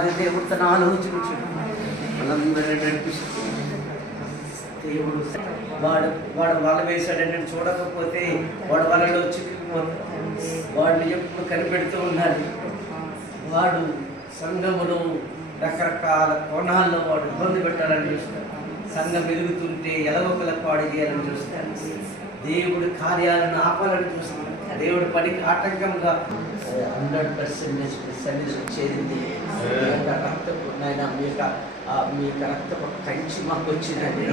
దేవాది దేవుడు తన ఆలోచించు మనందరినీ నడిపిస్తూ దేవుడు వాడు వల వేశాడని చూడకపోతే వాడు వలలో చిక్కుకుపోతాడు. వాడిని ఎప్పుడు కనిపెడుతూ ఉండాలి. వాడు సంఘములో రకరకాల కోణాల్లో వాడు ఇబ్బంది పెట్టాలని చూస్తాడు. సంఘం ఎదుగుతుంటే ఎలవొకల పాడు చేయాలని చూస్తాడు. దేవుడి కార్యాలను ఆపాలని చూస్తాడు. దేవుడి పనికి ఆటంకంగా 100% సన్నిధి వచ్చేది. రక్తపు నాయన మీ యొక్క రక్తపు కంచి మాకు వచ్చిందండి.